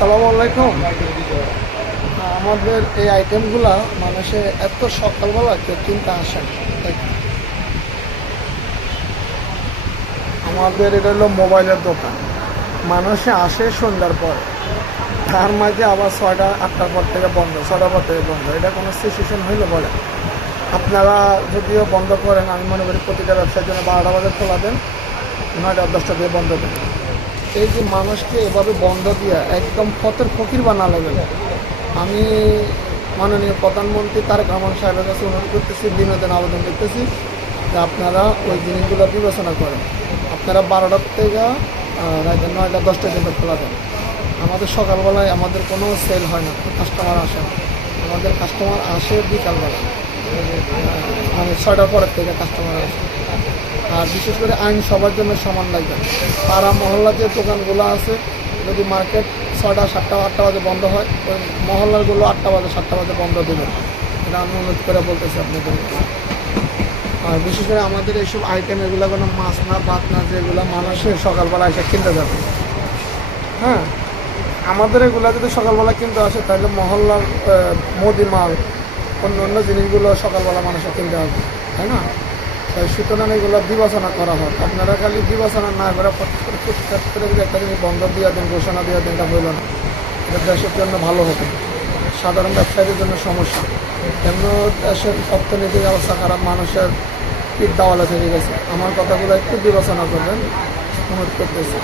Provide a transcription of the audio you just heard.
আসসালামু আলাইকুম। আমাদের এই আইটেমগুলা মানুষে এত সকালবেলা কেউ কিনতে আসে না। আমাদের এটা হলো মোবাইলের দোকান। মানুষে আসে সন্ধ্যার পর, তার মাঝে আবার 6টা 8টার পর থেকে বন্ধ, 6টার পর থেকে বন্ধ। এটা কোনো সিচুয়েশন হইলে বলে আপনারা যদিও বন্ধ করেন, আমি মনে করি প্রতিটা ব্যবসার জন্য 12টা বাজে খোলা দেন, 9টা 10টা দিয়ে বন্ধ দেন। এই যে মানুষকে এভাবে বন্ধ দিয়ে একদম পথের ফকির বানালে গেলে, আমি মাননীয় প্রধানমন্ত্রী তারেক রহমান সাহেবের কাছে অনুরোধ করতেছি, বিনোদন আবেদন করতেছি যে আপনারা ওই জিনিসগুলো বিবেচনা করেন। আপনারা 12টার থেকে রাত 9টা 10টা পর্যন্ত খোলা দেন। আমাদের সকালবেলায় আমাদের কোনো সেল হয় না, কাস্টমার আসে না। আমাদের কাস্টমার আসে বিকালবেলা, মানে 6টার পরের থেকে কাস্টমার আসে। আর বিশেষ করে আইন সবার জন্য সমান লাগবে। পাড়া মহল্লার যে দোকানগুলো আছে, যদি মার্কেট 6টা 7টা 8টা বাজে বন্ধ হয়, ওই মহল্লারগুলো 8টা বাজে 7টা বাজে বন্ধ দেবেন। এটা আমি অনুরোধ করে বলতেছি আপনাদের। আর বিশেষ করে আমাদের এইসব আইটেম, এগুলো কোনো মাছ না ভাত না, যেগুলো মানুষের সকালবেলা এসে কিনতে যাবে। হ্যাঁ, আমাদের এগুলো যদি সকালবেলা কিনতে আসে, তাহলে মহল্লার মুদি মাল, অন্য জিনিসগুলো সকালবেলা মানুষের কিনতে হবে, তাই না? তাই সুতরাং এগুলো বিবেচনা করা হয়। আপনারা খালি বিবেচনা না করে ফুটফাট করে যদি একটা জিনিস বন্ধ দিয়ে দেন, ঘোষণা দিয়ে দেন, এটা হইল না। এটা দেশের জন্য ভালো হবে, সাধারণ ব্যবসায়ীদের জন্য সমস্যা। এমন দেশের অর্থনৈতিক অবস্থা খারাপ, মানুষের পিঠ দাওয়ালে থেকে গেছে। আমার কথাগুলো একটু বিবেচনা করবেন, অনুরোধ করতেছি।